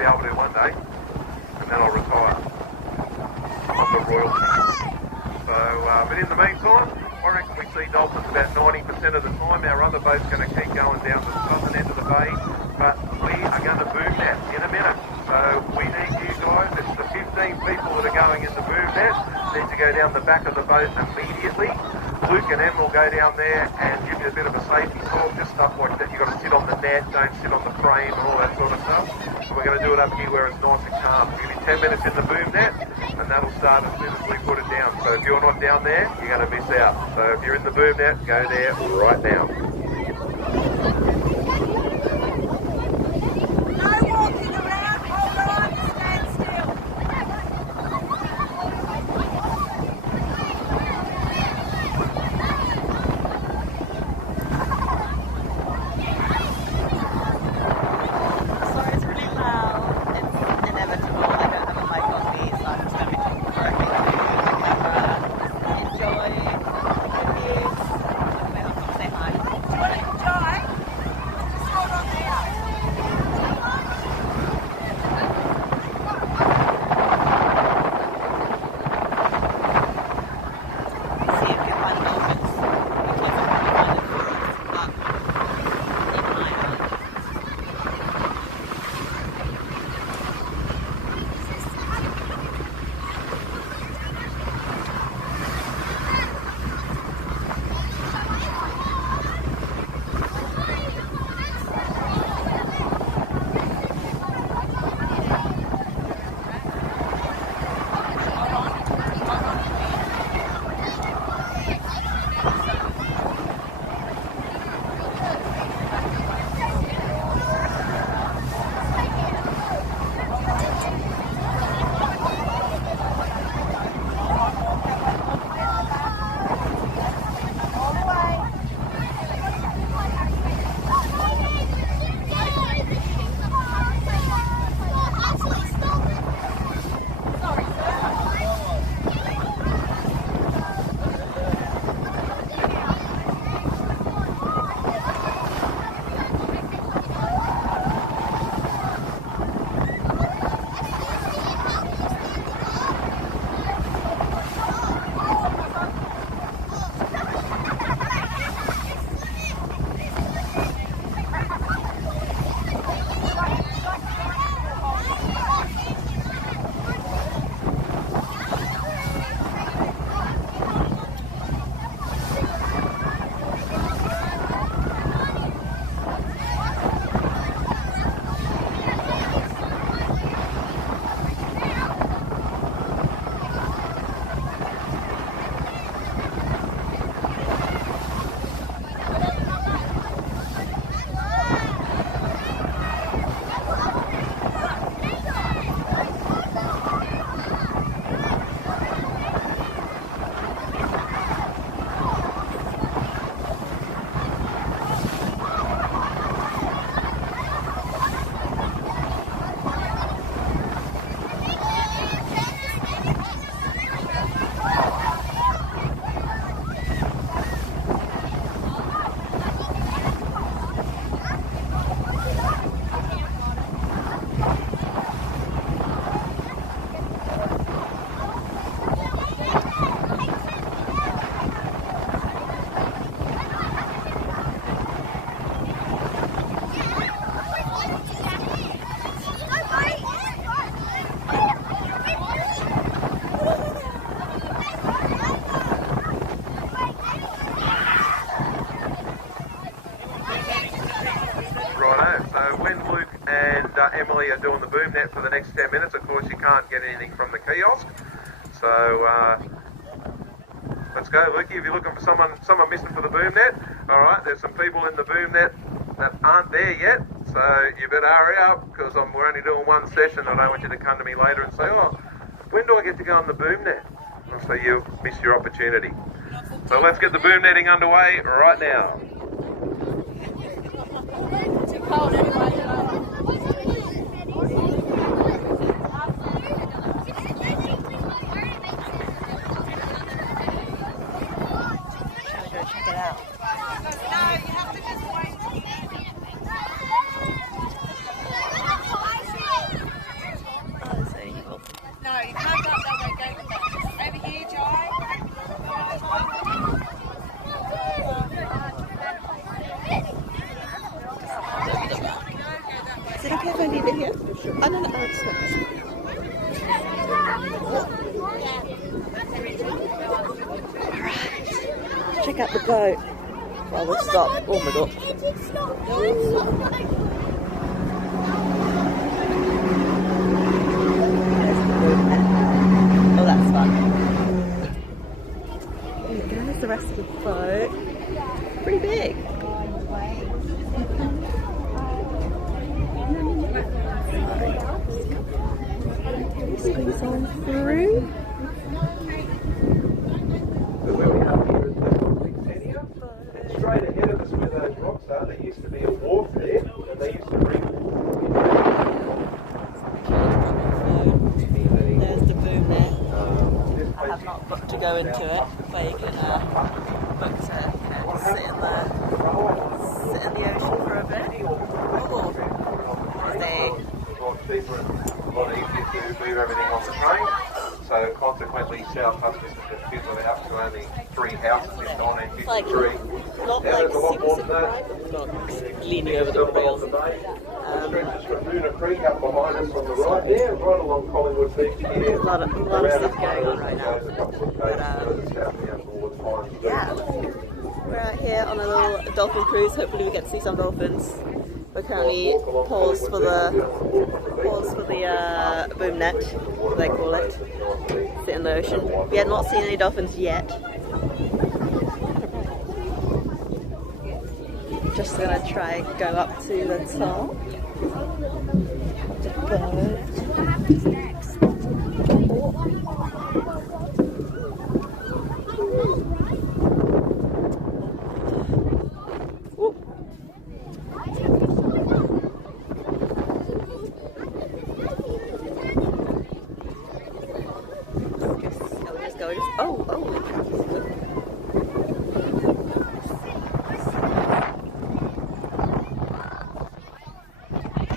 be able to one day, and then I'll retire on the royalty. So, but in the meantime, I reckon we see dolphins about 90% of the time. Our other boat's going to keep going down the southern end of the bay, but we are going to boom net in a minute. So we need you guys, it's the 15 people that are going in the boom net, need to go down the back of the boat immediately. Luke and Em will go down there and give you a bit of a safety talk, just stuff like that. You've got to sit on the net, don't sit on the frame and all that sort of stuff. And we're going to do it up here where it's nice and calm. We'll give you 10 minutes in the boom net, and that'll start as soon as we put it down. So if you're not down there, you're going to miss out. So if you're in the boom net, go there right now. Emily are doing the boom net for the next 10 minutes. Of course, you can't get anything from the kiosk. So let's go, Lukey. If you're looking for someone missing for the boom net, all right, there's some people in the boom net that aren't there yet. So you better hurry up because we're only doing one session. I don't want you to come to me later and say, oh, when do I get to go on the boom net? So you've missed your opportunity. So let's get the boom netting underway right now. Too cold, everybody. Check it out. No, you have to just wait. Check out the boat. Well, we'll stop. Oh my god. Oh, that's fun. There goes the rest of the boat. Pretty big. Squeeze on through. Straight ahead of us where those rocks are, there used to be a wharf there, and they used to bring... There's the boom net. I have not got to go into it, where you can book to sit in the ocean for a bit. Oh, A lot easier to move everything on the train. So consequently, South Hudson just fizzled out to only 3 houses in 1953. Not Now like there's a lot more super than that. not leaning over the rails. Stretches from Moona Creek up behind us on the right there, right along Collingwood Beach here. A lot of stuff going on right now. But yeah, we're out here on a little dolphin cruise. Hopefully we get to see some dolphins. We're currently paused for the boom net, as they call it. Sit in the ocean. We had not seen any dolphins yet. Just gonna try go up to the top. The boat.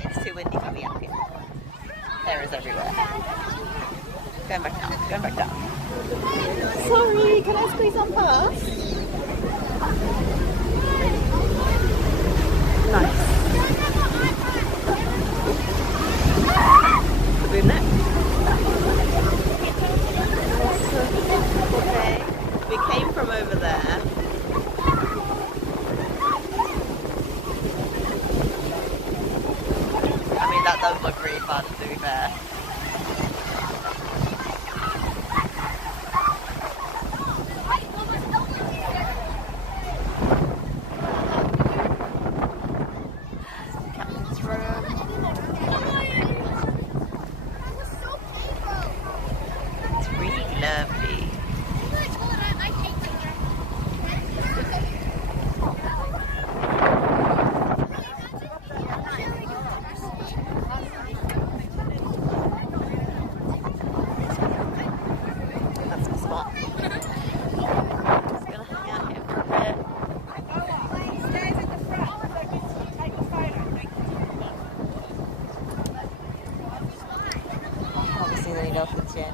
It's too windy for me up here. There is everywhere. Going back down, going back down. Sorry, can I squeeze on past? Nice. The boom net. Okay, we came from over there. I mean, that does look really fun, to be fair. Captain's room. It's really lovely. That's my spot. Just gonna hang out here for a bit. Haven't seen any dolphins yet.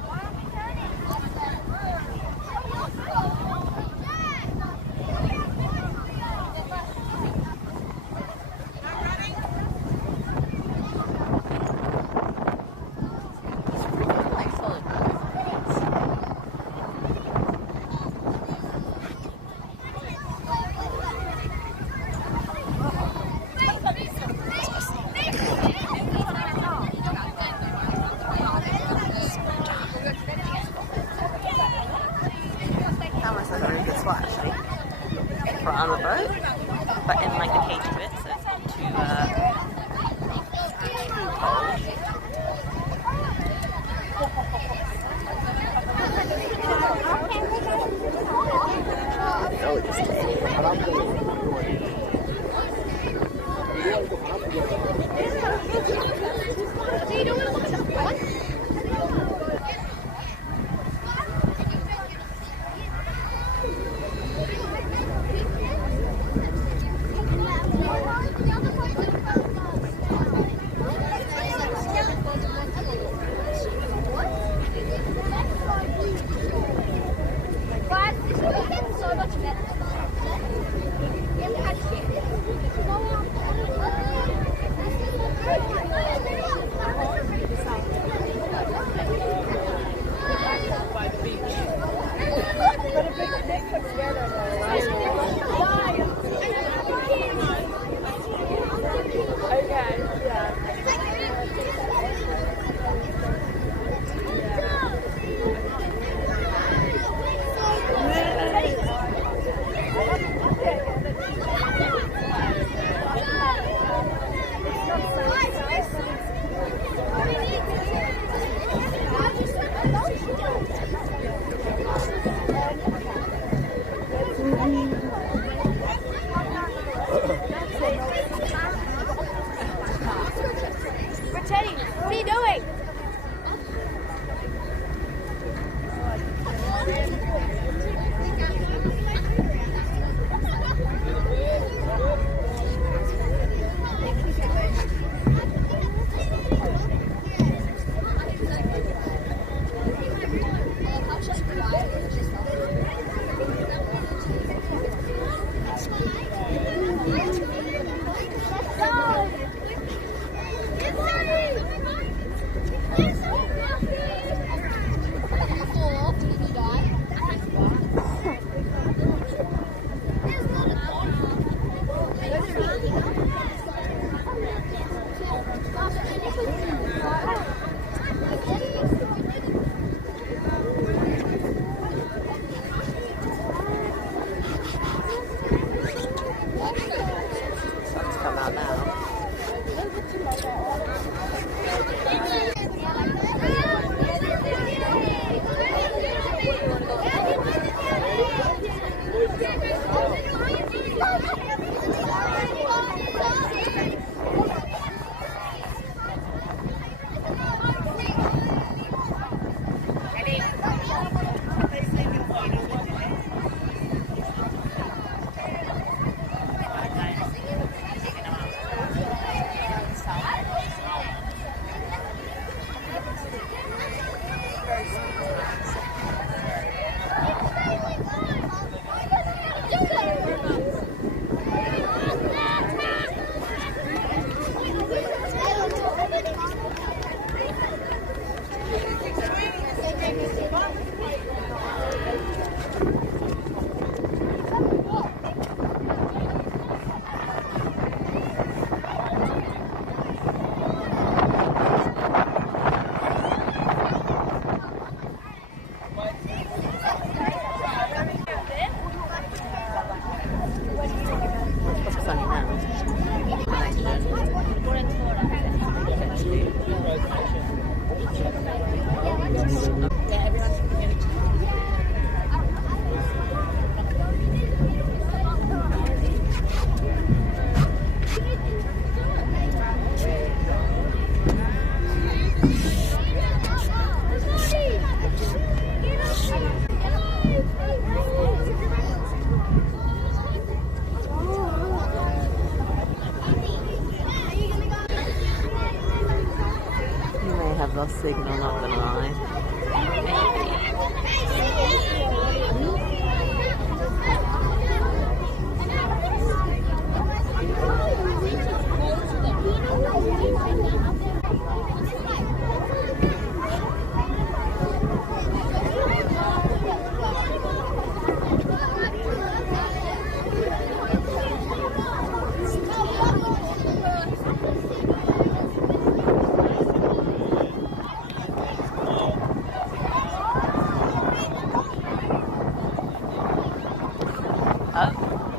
have our signal, not gonna lie.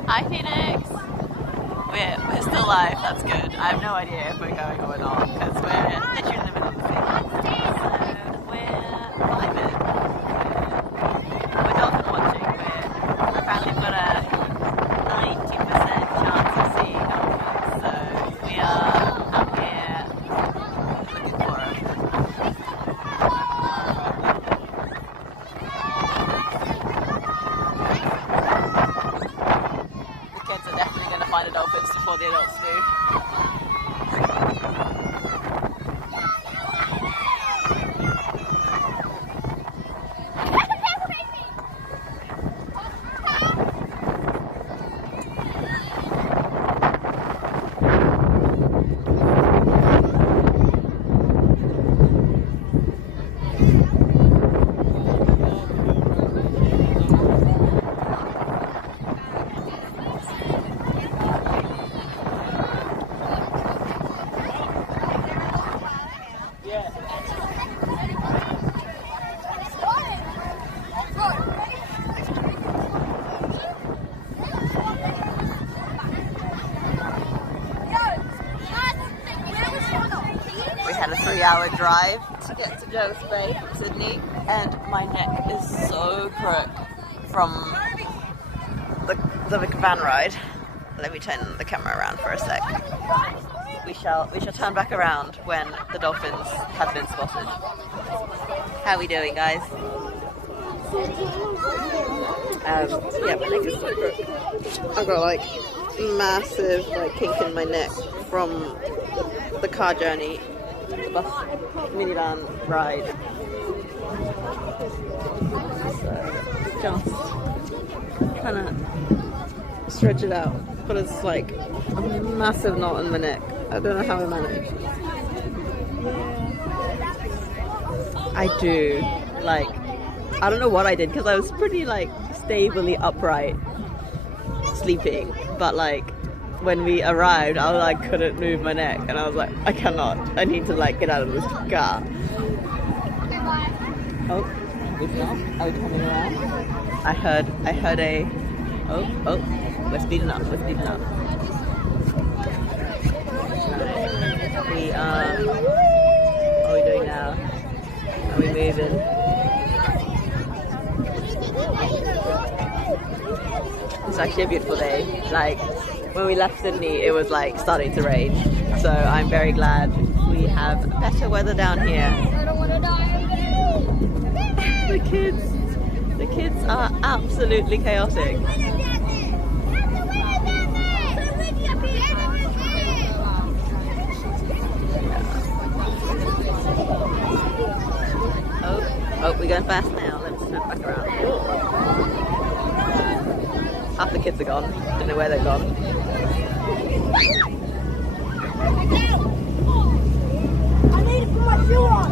Hi Phoenix! We're still live, that's good. I have no idea if we're going or not because we're literally in the middle of the sea. So we're vibing. We're dolphin watching. We've apparently got a 90% chance of seeing dolphins. So we are up here looking for them. Find the dolphins before the adults do. Had a 3-hour drive to get to Jervis Bay from Sydney, and my neck is so crook from the van ride. Let me turn the camera around for a sec. We shall turn back around when the dolphins have been spotted. How are we doing, guys? Yeah, my neck is so crook. I've got like massive kink in my neck from the car journey. Bus minivan ride. So just trying to stretch it out, but it's like a massive knot in my neck. I don't know how I managed. I do. I don't know what I did because I was pretty stably upright sleeping, but when we arrived, I couldn't move my neck, and I was like, I cannot. I need to get out of this car. Oh, it's not. Are we turning around? I heard a. Oh, we're speeding up. What are we doing now? Are we moving? It's actually a beautiful day. When we left Sydney, it was starting to rain, so I'm very glad we have better weather down here. I don't want to die. The kids are absolutely chaotic. Oh, we're going fast now. Let's snap back around. Half the kids are gone. Don't know where they've gone. I need to put my shoe on.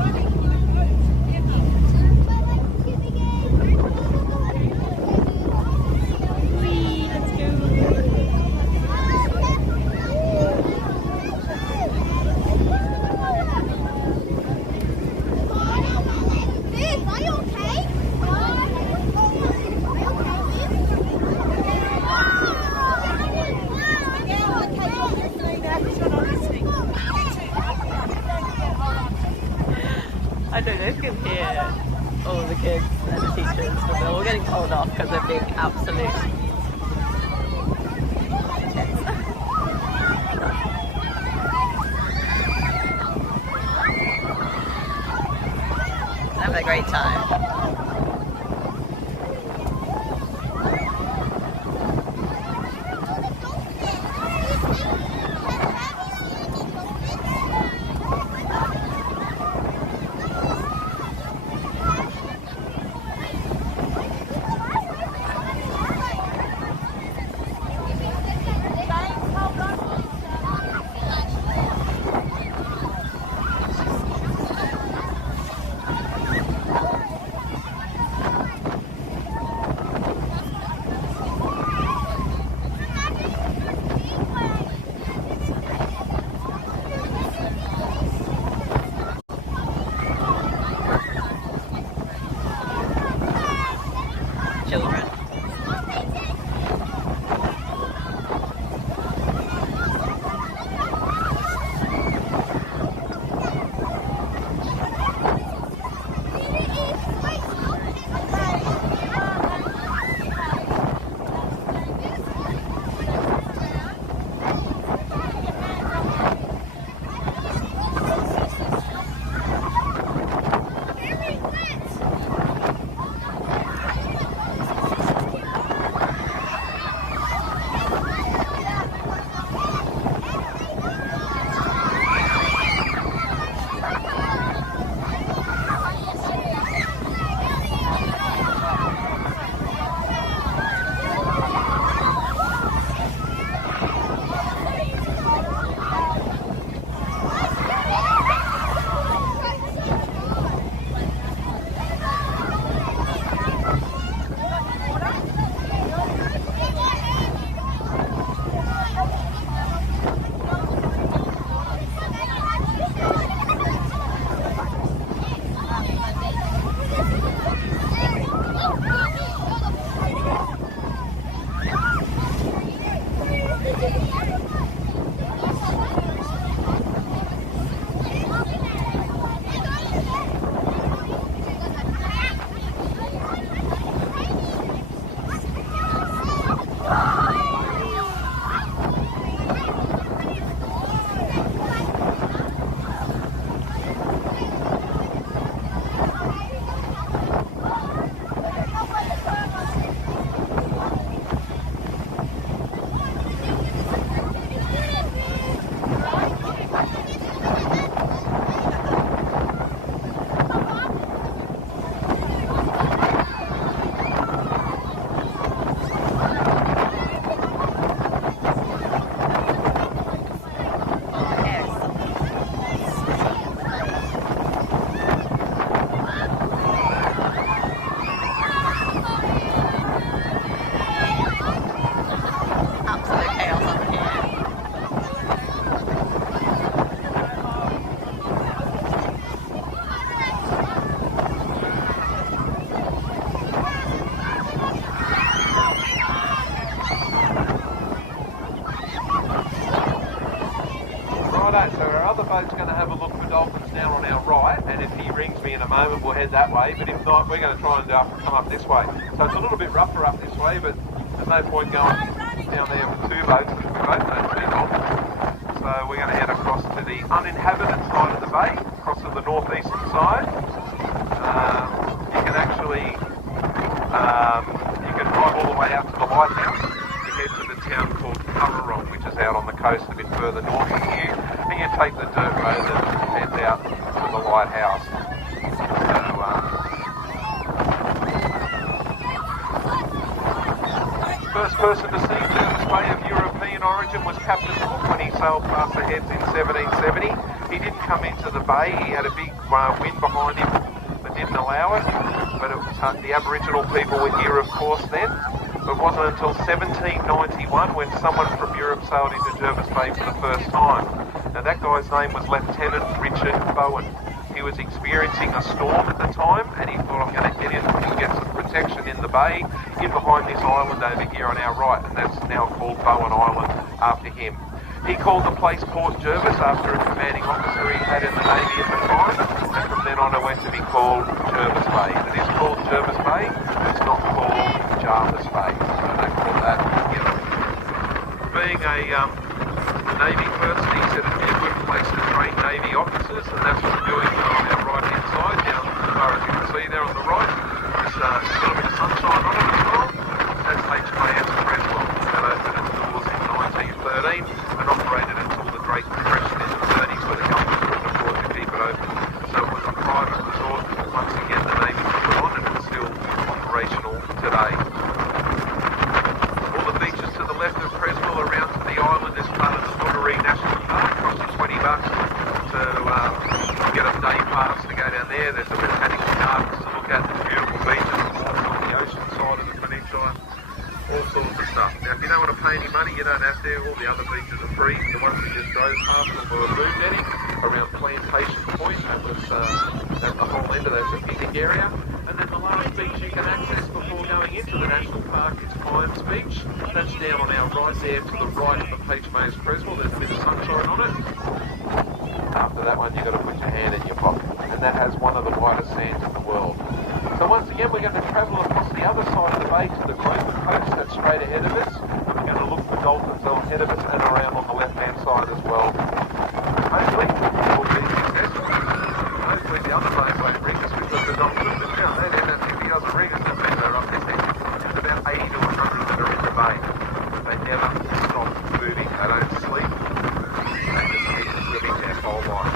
Let's go. Viv, are you okay? I don't know if you can hear all the kids and the teachers, but they're all getting told off because they're being absolute. Have a great time. moment, we'll head that way, but if not, we're going to try and come up this way. So it's a little bit rougher up this way, but there's no point going down there with two boats, because we both know two dolphins. So we're going to head across to the uninhabited side of the bay, across to the northeastern side. You can actually, you can drive all the way out to the lighthouse. You head to the town called Currarong, which is out on the coast a bit further north from here, and you take the dirt road that heads out to the lighthouse. First person to see Jervis Bay of European origin was Captain Cook when he sailed past the heads in 1770. He didn't come into the bay, he had a big wind behind him that didn't allow it, but it was, the Aboriginal people were here of course then. It wasn't until 1791 when someone from Europe sailed into Jervis Bay for the first time. Now that guy's name was Lieutenant Richard Bowen. He was experiencing a storm at the time and he thought, I'm going to get in and get some protection in the bay, in behind this island over here on our right, and that's now called Bowen Island after him. He called the place Port Jervis after a commanding officer he had in the Navy at the time, and from then on it went to be called Jervis Bay. It is called Jervis Bay, it's not called Jervis Bay, so they call that together. Being a Navy person, he said it'd be a good place to train Navy officers, and that's what we're doing on our right-hand side, down as far as you can see there on the right. There's a little bit of sunshine on it as well. That's HMAS Creswell. That opened its doors in 1913 and operated until the Great Depression in the 30s, where the government couldn't afford to keep it open. So it was a private resort. Once again, the Navy took it on and it's still operational today. All the beaches to the left of Creswell around to the island is part of the Noodaree National Park. Costs you $20 to get a day pass to go down there. There's a botanical gardens to look at, there's beautiful beaches on the ocean side of the peninsula, all sorts of stuff. Now if you don't want to pay any money, you don't have to. All the other beaches are free. The ones we just drove past when we were boom netting around Plantation Point, that was at the whole end of that's a picnic area. And then the last beach you can access before going into the national park is Pines Beach. That's down on our right there to the right of the HMAS Creswell. There's a bit of sunshine on it. After that one, you've got to put your hand in your pocket. And that has one of the whitest sands in the world. So once again, we're going to travel across the other side of the bay to the Grover Coast. That's straight ahead of us. And we're going to look for dolphins ahead of us and around on the left-hand side as well. Hopefully, we'll be successful. Hopefully the other boat won't ring us because the dolphins are down there. They don't think he doesn't ring us. They're up there. There's about 80 to 100 that are in the bay. They never stop moving. They don't sleep. They just keep swimming their whole life.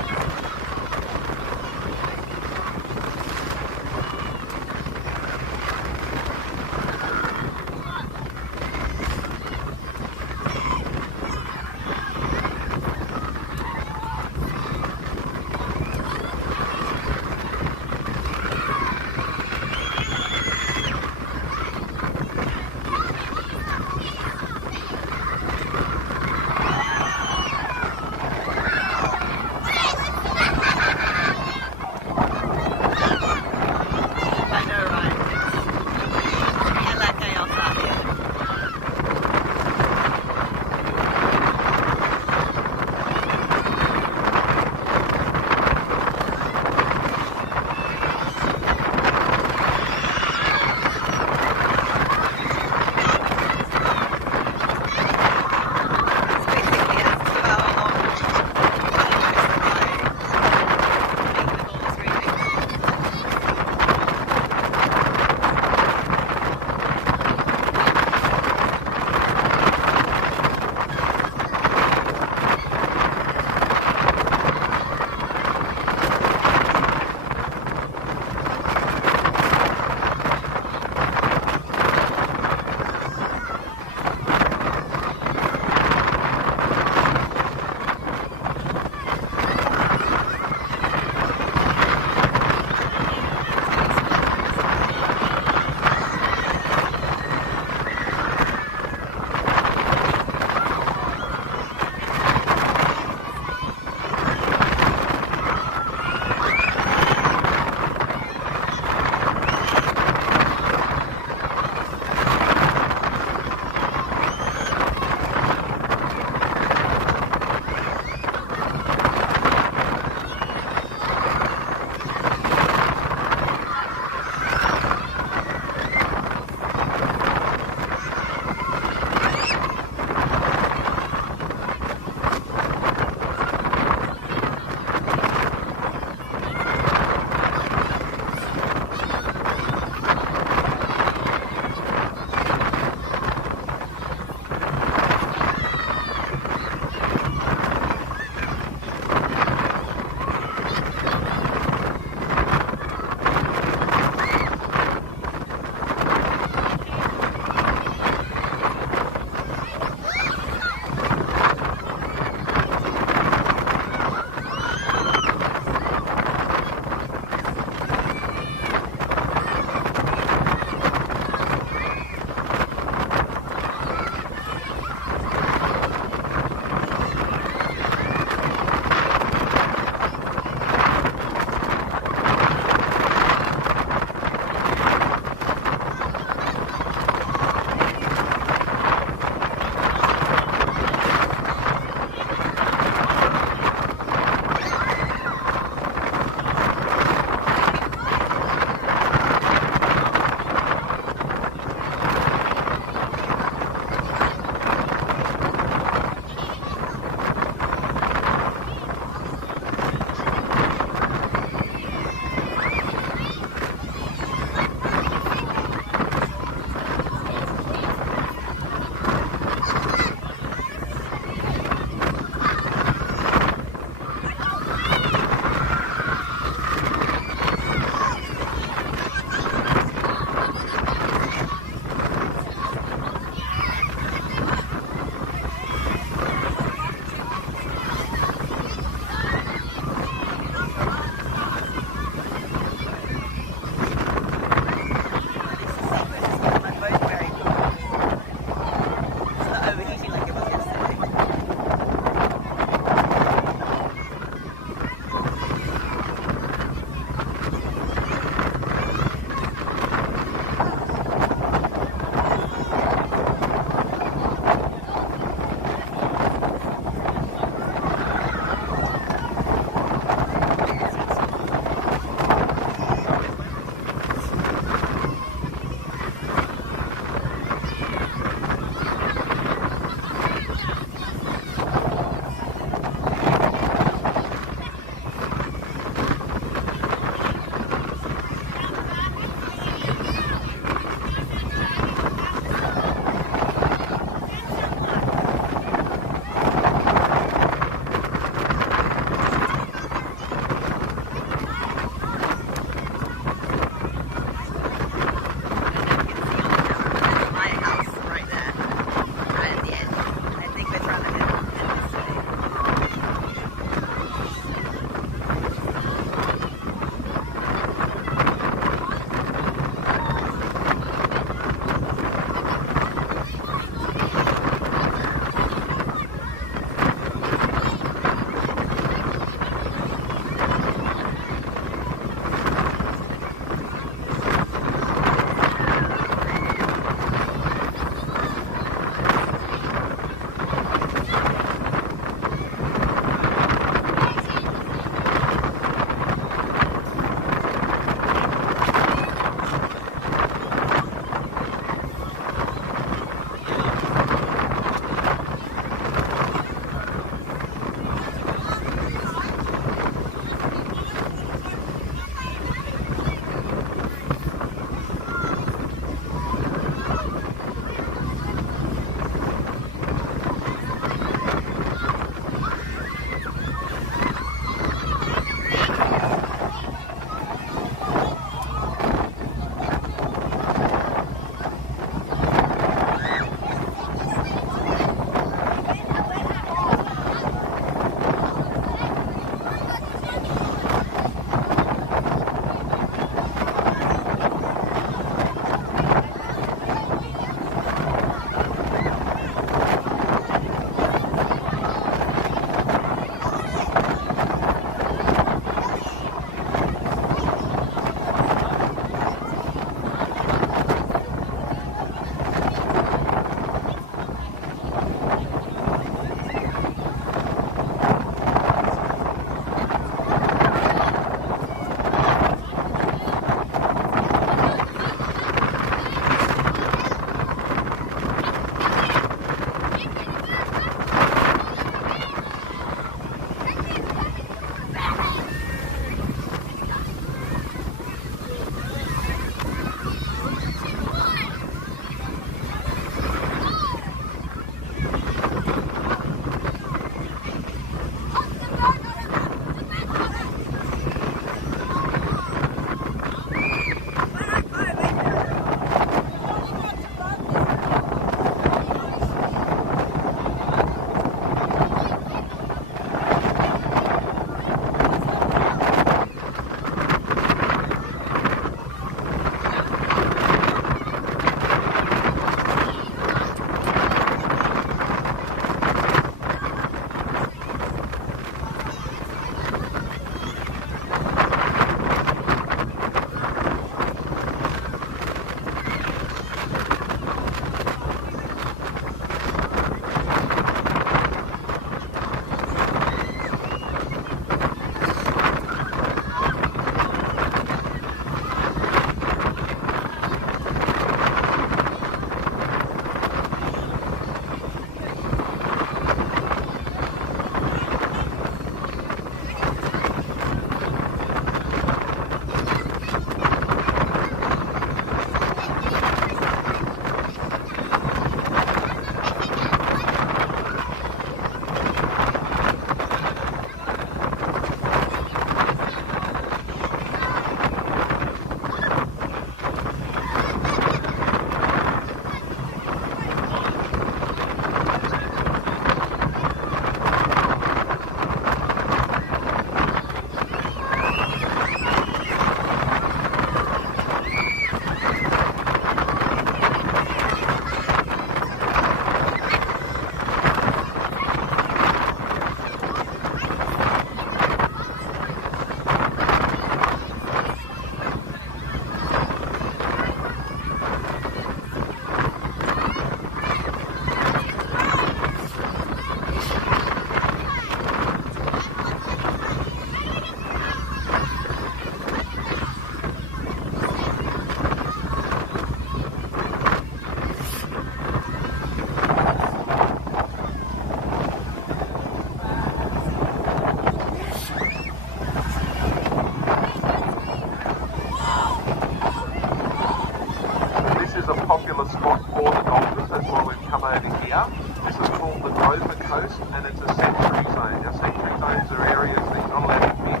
is a popular spot for the dolphins. That's why we've come over here. This is called the Grover Coast, and it's a sanctuary zone. Now, sanctuary zones are areas that you're not allowed to fish,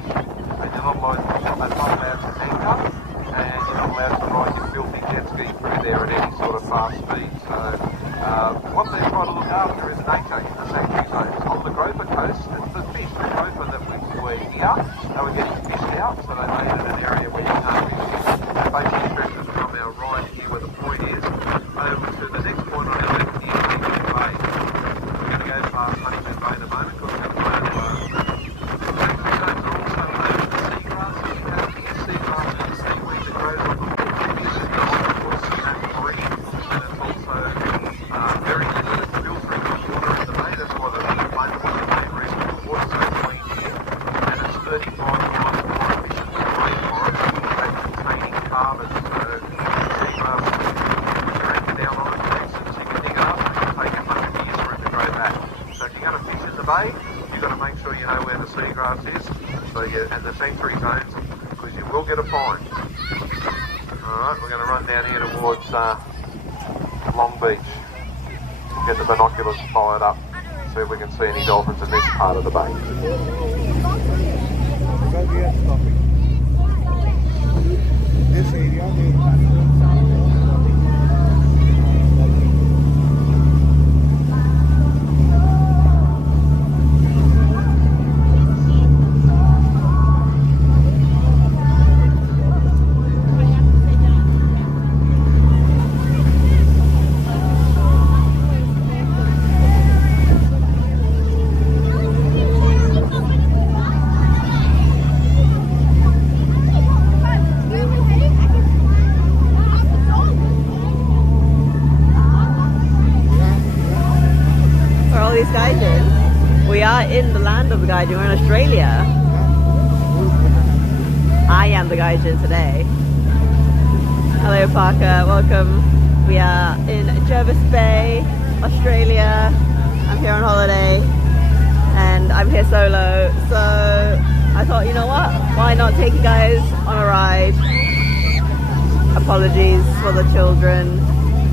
and you're not allowed to anchor, and you're not allowed to ride your filthy jet ski through there at any sort of fast speed. So what they're trying to look after is nature in the sanctuary zones. On the Grover Coast, it's the fish, the gopher that were here, they were getting fished out, so they made it an area where you can't fish. They basically stretched it from our right here where the point is, over to the next point on our left here, Honeymoon Bay. We're going to go past Honeymoon Bay in a moment because we're going to find out. The sanctuary zones are also home to seagrass. You have here seagrass in the seaweed that grows on the beach. This is the octopus and marine, and it's also very good at filtering the water in the bay. That's why the main reason the water's so clean here, and it's 35 times more efficient than rainforest at containing carbon. So seagrass, put your anchor down on it, so you can dig it up, and it'll take 100 years for it to grow back. So if you're going to fish in the bay, you've got to make sure you know where the seagrass is, so and the sanctuary zones, because you will get a fine. Alright, we're going to run down here towards Long Beach. Get the binoculars fired up, see if we can see any dolphins in this part of the bay. This area, we are in the land of the gaijin. We're in Australia. I am the gaijin today. Hello Parker, welcome. We are in Jervis Bay, Australia. I'm here on holiday and I'm here solo. So I thought, you know what? Why not take you guys on a ride? Apologies for the children.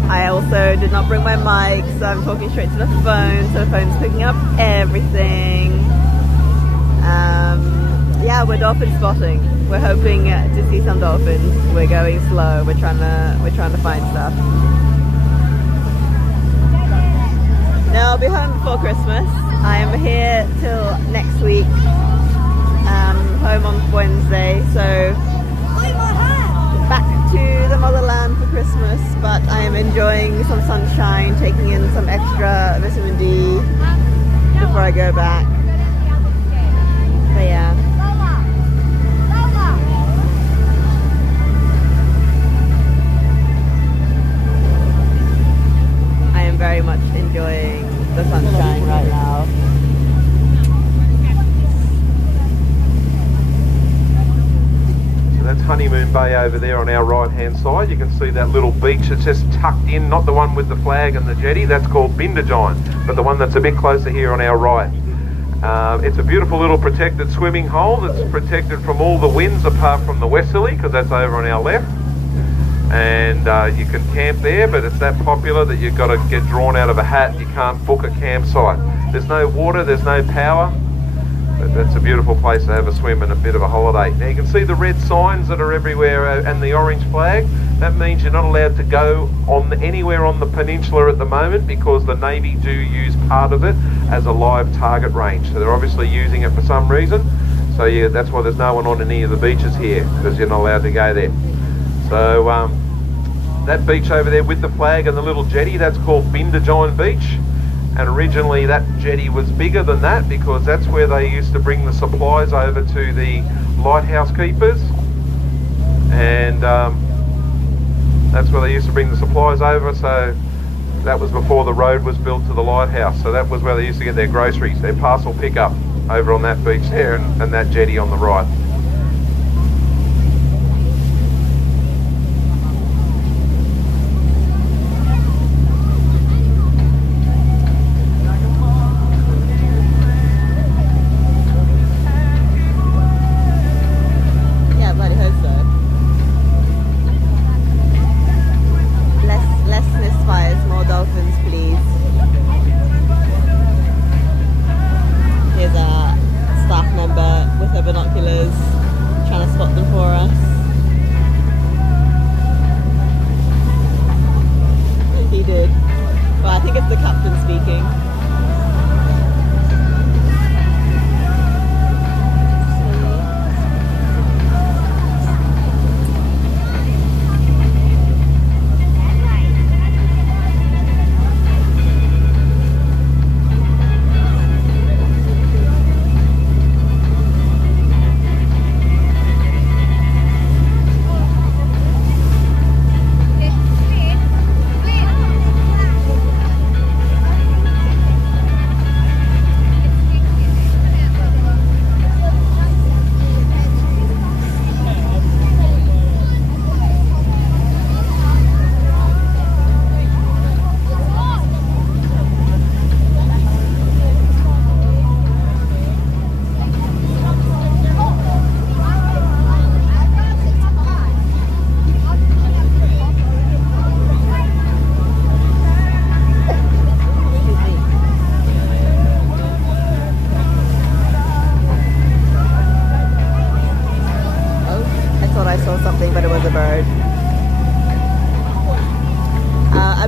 I also did not bring my mic, so I'm talking straight to the phone, so the phone's picking up everything. Yeah, we're dolphin spotting. We're hoping to see some dolphins. We're going slow. We're trying to find stuff. Now I'll be home before Christmas. I am here till next week. Home on Wednesday, so back to the motherland for Christmas, but I am enjoying some sunshine, taking in some extra vitamin D before I go back. But yeah. I am very much enjoying the sunshine right now. That's Honeymoon Bay over there on our right hand side. You can see that little beach that's just tucked in, not the one with the flag and the jetty, that's called Bindagion, but the one that's a bit closer here on our right. It's a beautiful little protected swimming hole that's protected from all the winds apart from the westerly, because that's over on our left. And you can camp there, but it's that popular that you've got to get drawn out of a hat. You can't book a campsite. There's no water, there's no power. That's a beautiful place to have a swim and a bit of a holiday. Now you can see the red signs that are everywhere and the orange flag. That means you're not allowed to go anywhere on the peninsula at the moment, because the Navy do use part of it as a live target range. So they're obviously using it for some reason. So yeah, that's why there's no one on any of the beaches here, because you're not allowed to go there. So that beach over there with the flag and the little jetty, that's called Bindagion Beach. And originally that jetty was bigger than that, because that's where they used to bring the supplies over to the lighthouse keepers, and that's where they used to bring the supplies over. So that was before the road was built to the lighthouse, so that was where they used to get their groceries, their parcel pickup, over on that beach there, and that jetty on the right. Bless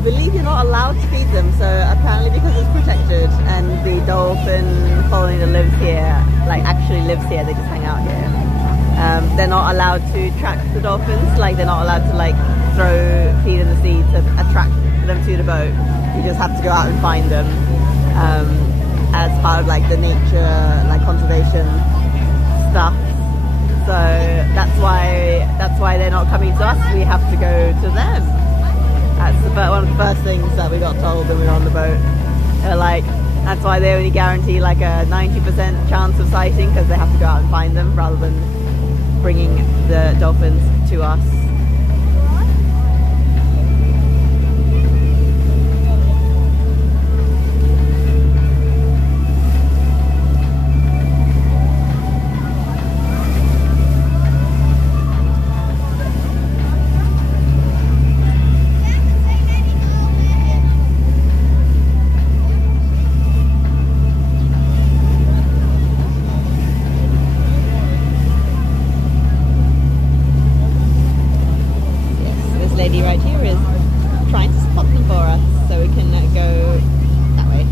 believe you're not allowed to feed them, so apparently because it's protected and the dolphin colony that lives here, like actually lives here, they just hang out here. They're not allowed to track the dolphins, like they're not allowed to like feed in the sea to attract them to the boat. You just have to go out and find them as part of like the nature, like conservation stuff. So that's why they're not coming to us. We have to go to them. That's one of the first things that we got told when we were on the boat. They're like, that's why they only guarantee like a 90% chance of sighting, because they have to go out and find them rather than bringing the dolphins to us. Right here is trying to spot them for us so we can go that way.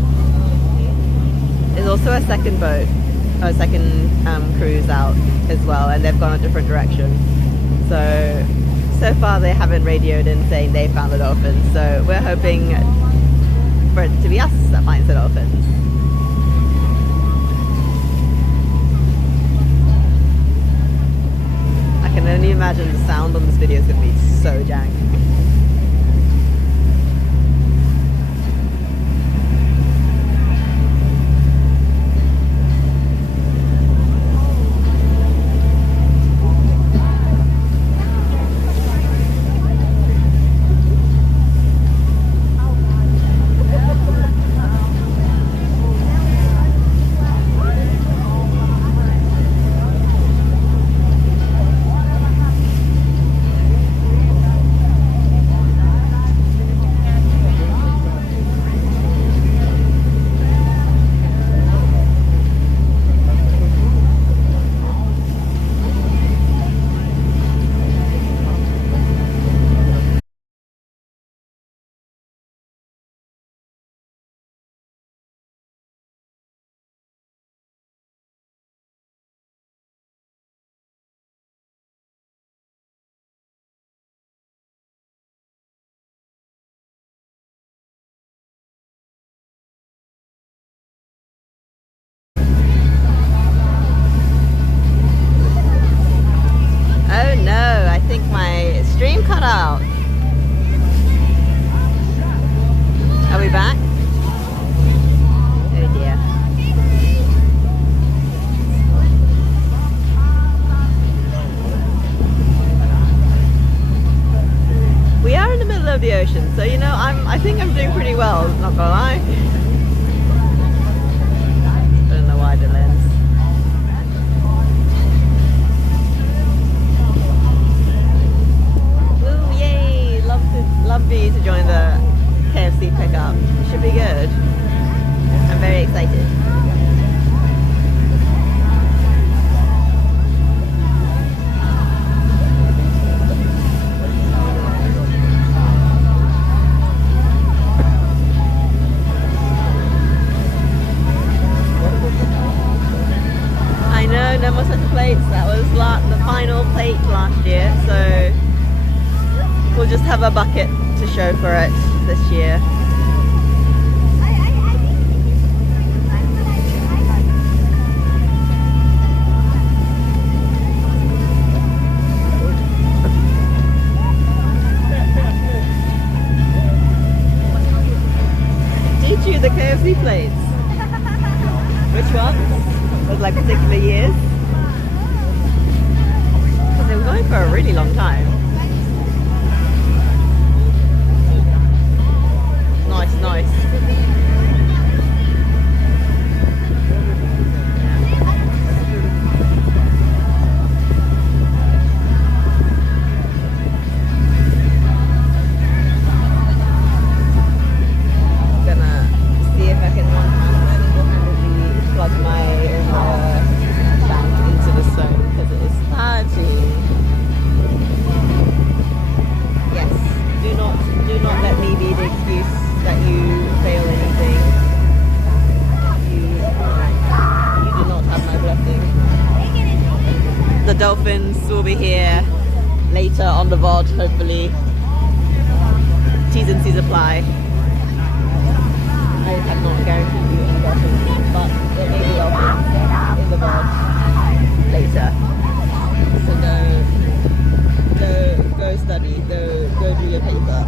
There's also a second boat, or a second cruise out as well, and they've gone a different direction. So far they haven't radioed in saying they found the dolphins, so we're hoping for it to be us that finds the dolphins. I can only imagine the sound on this video is going to be so jank. Cut out. Are we back? Oh dear. We are in the middle of the ocean, so you know I think I'm doing pretty well, not gonna lie. I don't know why the lens. Love for you to join the KFC pickup. It should be good. I'm very excited. I know, no more such plates. That was the final plate last year, so we'll just have a bucket to show for it this year. Did you the KFC plates? Which ones? With like particular years? Because they were going for a really long time. Nice, nice. Gonna see if I can one-handedly plug my bank into the zone because it is 30. Do not let me be the excuse that you fail anything. You do not have my blessing. The dolphins will be here later on the VOD, hopefully. T's and C's apply. I have not guaranteed you any dolphins, but there may be dolphins in the VOD later. So go study, go do your paper.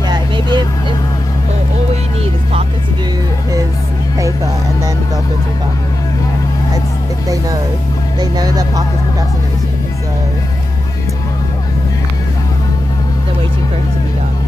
Yeah, maybe if all we need is Parker to do his paper and then the dolphins will come. If they know that Parker's procrastination, so they're waiting for him to be done.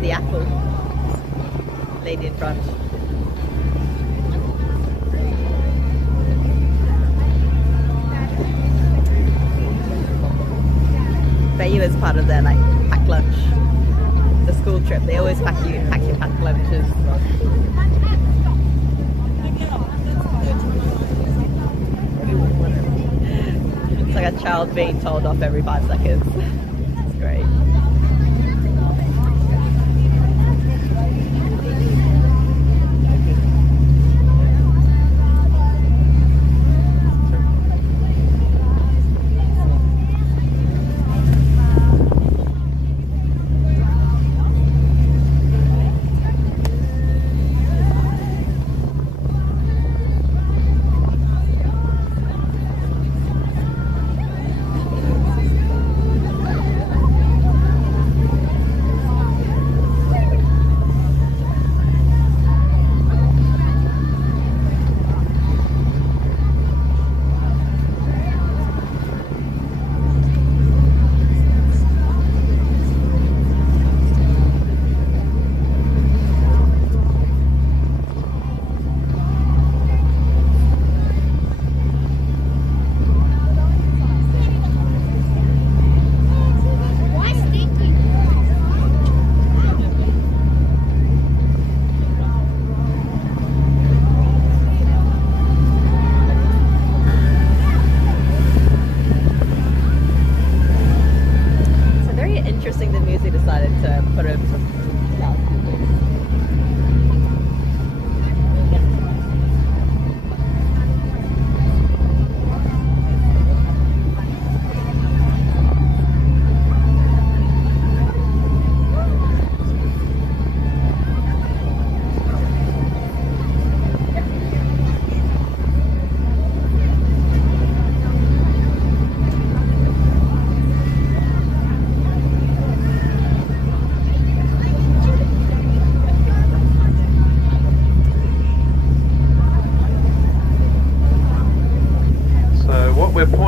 The apple lady in front. Bet you as part of their like pack lunch, the school trip, they always pack your pack lunches. It's like a child being told off every 5 seconds. It's great.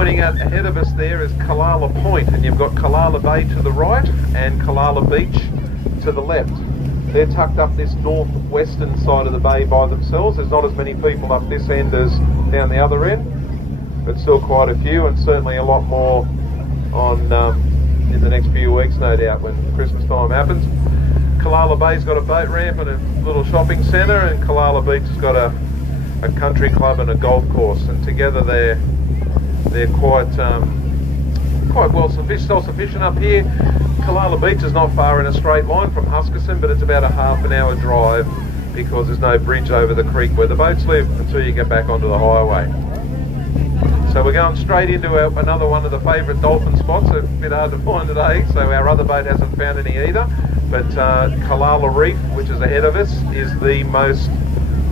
pointing out ahead of us there is Kalala Point, and you've got Kalala Bay to the right and Kalala Beach to the left. They're tucked up this northwestern side of the bay by themselves. There's not as many people up this end as down the other end, but still quite a few, and certainly a lot more on in the next few weeks, no doubt, when Christmas time happens. Kalala Bay's got a boat ramp and a little shopping centre, and Kalala Beach has got a country club and a golf course, and together they're quite well self-sufficient up here. Kalala Beach is not far in a straight line from Huskisson, but it's about a half an hour drive because there's no bridge over the creek where the boats live until you get back onto the highway. So we're going straight into another one of the favourite dolphin spots. It's a bit hard to find today, so our other boat hasn't found any either. But Kalala Reef, which is ahead of us, is the most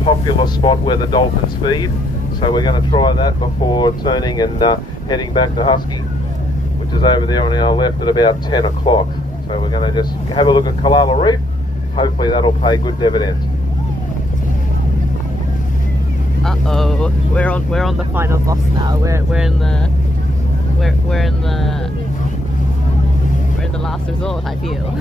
popular spot where the dolphins feed. So we're going to try that before turning and heading back to Husky, which is over there on our left at about 10 o'clock. So we're going to just have a look at Kalala Reef. Hopefully that'll pay good dividends. Uh-oh, we're on the final boss now. We're in the last resort, I feel.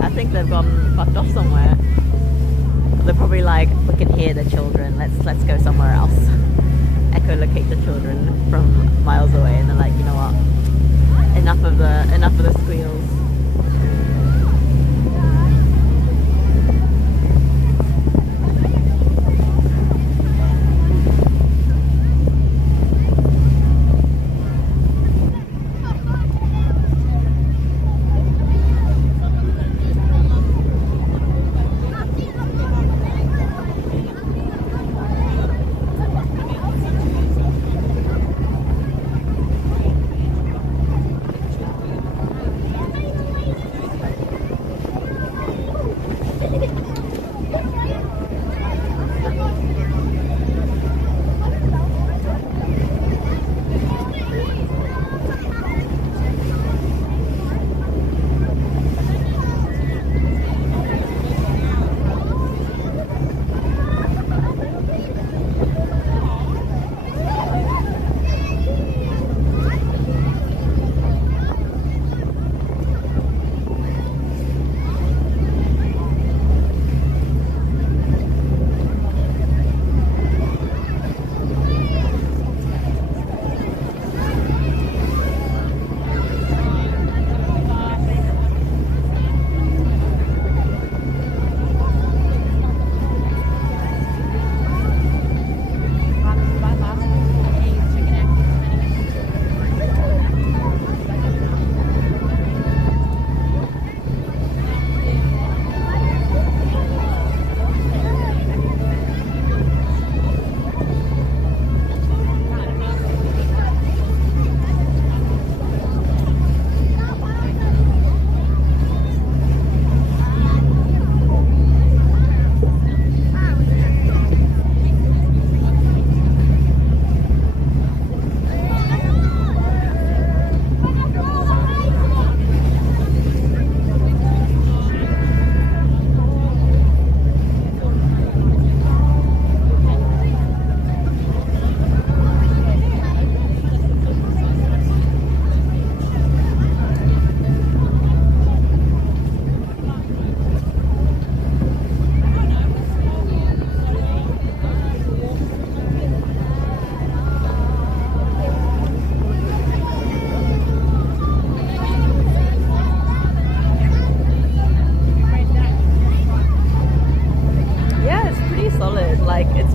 I think they've gone fucked off somewhere. They're probably like, we can hear the children. Let's go somewhere else. Echolocate the children from miles away, and they're like, you know what? Enough of the squeals.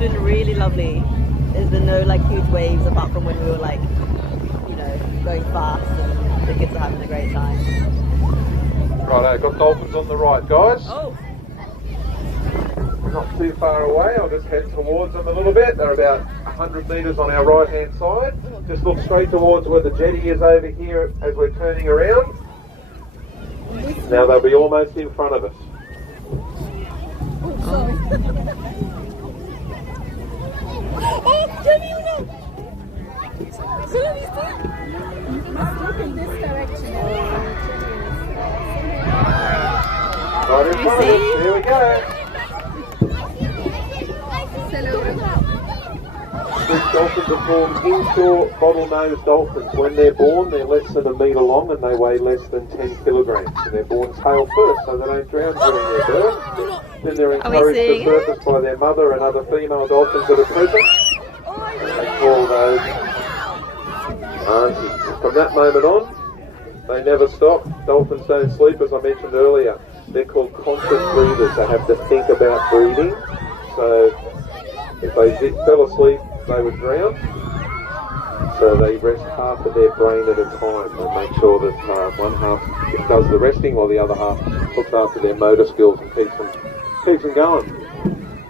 been really lovely. There's been no like huge waves apart from when we were like, you know, going fast and the kids are having a great time. Righto, got dolphins on the right, guys. Oh. Not too far away, I'll just head towards them a little bit. They're about 100 metres on our right hand side. Just look straight towards where the jetty is over here as we're turning around. Now they'll be almost in front of us. Oh, Jimmy, no! Look in this direction. Right in front of us, here we go. These dolphins are called inshore bottlenose dolphins. When they're born, they're less than a metre long and they weigh less than 10 kilograms. And they're born tail first, so they don't drown during their birth. Then they're encouraged to surface by their mother and other female dolphins that are present. They call those aunties. From that moment on, they never stop. Dolphins don't sleep, as I mentioned earlier. They're called conscious breathers. They have to think about breathing. So if they fell asleep, they would drown. So they rest half of their brain at a time. They make sure that one half does the resting while the other half looks after their motor skills and keeps them going.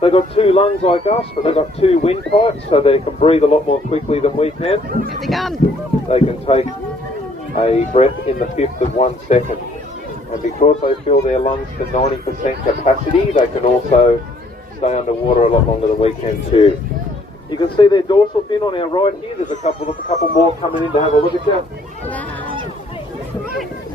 They've got 2 lungs like us, but they've got 2 windpipes, so they can breathe a lot more quickly than we can. They can. They can take a breath in the 1/5 of 1 second. And because they fill their lungs to 90% capacity, they can also stay underwater a lot longer than we can too. You can see their dorsal fin on our right here. There's a couple more coming in to have a look at you.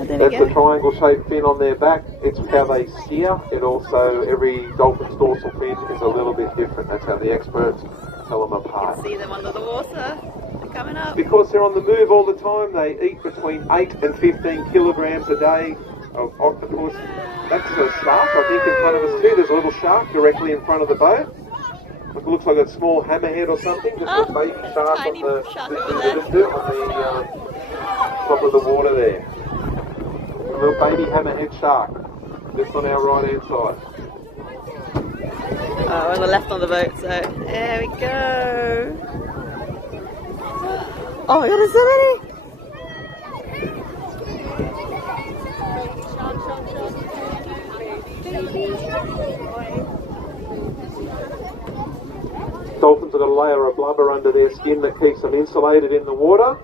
That's the triangle shaped fin on their back. It's how they steer. It also, every dolphin's dorsal fin is a little bit different. That's how the experts tell them apart. You can see them under the water. They're coming up. Because they're on the move all the time, they eat between 8 and 15 kilograms a day of octopus. That's a shark, I think, in front of us too. There's a little shark directly in front of the boat. It looks like a small hammerhead or something, just a baby shark on the top of the water there. A little baby hammerhead shark, just on our right hand side. Oh, on the left on the boat, so there we go. Oh my god, there's so many! Dolphins have got a layer of blubber under their skin that keeps them insulated in the water.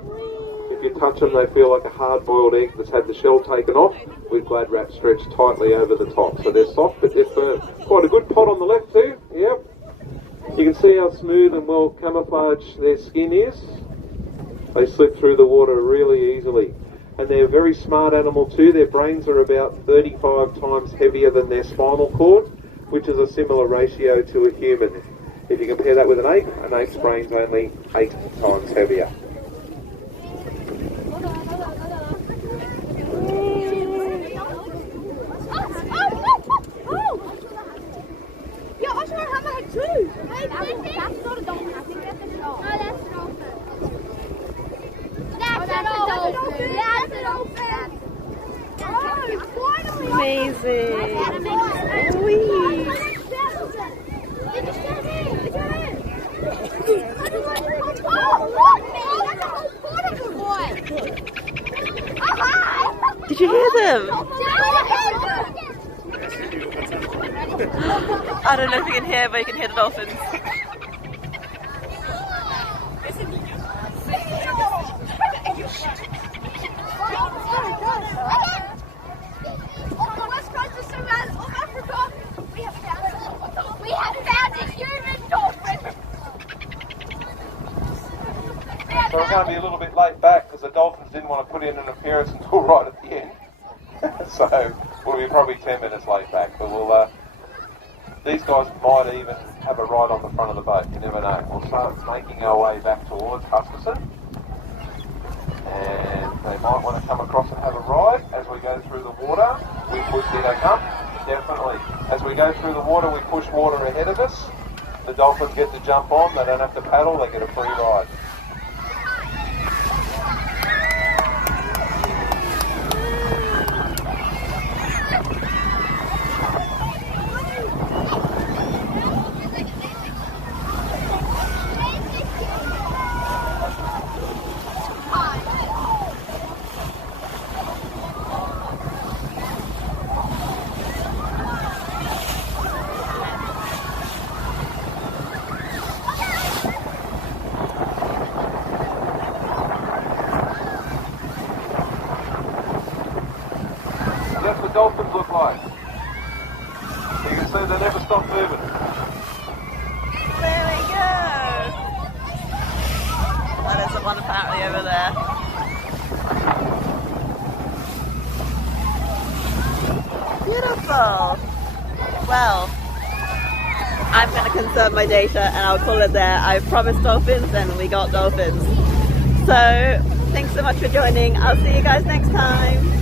If you touch them, they feel like a hard-boiled egg that's had the shell taken off with glad wrap stretched tightly over the top. So they're soft, but they're firm. Quite a good pot on the left too, yep. You can see how smooth and well camouflaged their skin is. They slip through the water really easily. And they're a very smart animal too. Their brains are about 35 times heavier than their spinal cord, which is a similar ratio to a human. If you compare that with an ape's brain's only 8 times heavier. Yeah, I should have hammerhead too. That's not a dolphin. I think that's a shark. No, that's a dolphin. That's a dolphin. That's a dolphin. Oh, Amazing. Did you hear them? I don't know if you can hear, but you can hear the dolphins. We have found a human dolphin. So we're going to be a little bit late back because the dolphins didn't want to put in an appearance until right at the end. So we'll be probably 10 minutes late back, but we'll. These guys might even have a ride on the front of the boat. You never know. We'll start making our way back towards Huskisson, and they might want to come across and have a ride as we go through the water. We push. Here they come. Definitely. As we go through the water, we push water ahead of us. The dolphins get to jump on. They don't have to paddle. They get a free ride. That's what dolphins look like. You can see they never stop moving. There we go. That is the one apparently over there. Beautiful. Well, I'm going to conserve my data and I'll call it there. I promised dolphins and we got dolphins. So thanks so much for joining. I'll see you guys next time.